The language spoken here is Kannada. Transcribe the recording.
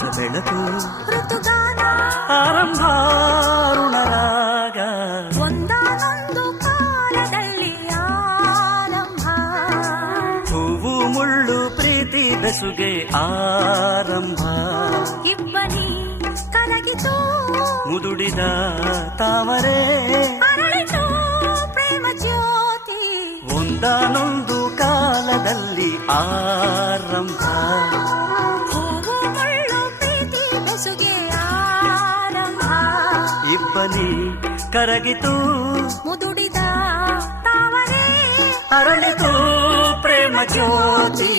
ಹೊಸ ಬೆಳಕು ಋತುಗಾನ ಆರಂಭಾರುಣರಾಗ ಒಂದಾನೊಂದು ಕಾಲದಲ್ಲಿ ಆರಂಭ ಹೂವು ಮುಳ್ಳು ಪ್ರೀತಿ ಬೆಸುಗೆ ಆರಂಭ ಇಬ್ಬನಿ ಕರಗಿತು ಮುದುಡಿದ ತಾವರೆ ಅರಳಿತು ಪ್ರೇಮ ಜ್ಯೋತಿ ಒಂದಾನೊಂದು ಕಾಲದಲ್ಲಿ ಆರಂಭ ಹೂವು ಮುಳ್ಳು ಪ್ರೀತಿ ಬೆಸುಗೆ ಆರಂಭ ಇಬ್ಬನಿ ಕರಗಿತು ಮುದುಡಿದ ತಾವರೆ ಅರಳಿತು ಪ್ರೇಮ ಜ್ಯೋತಿ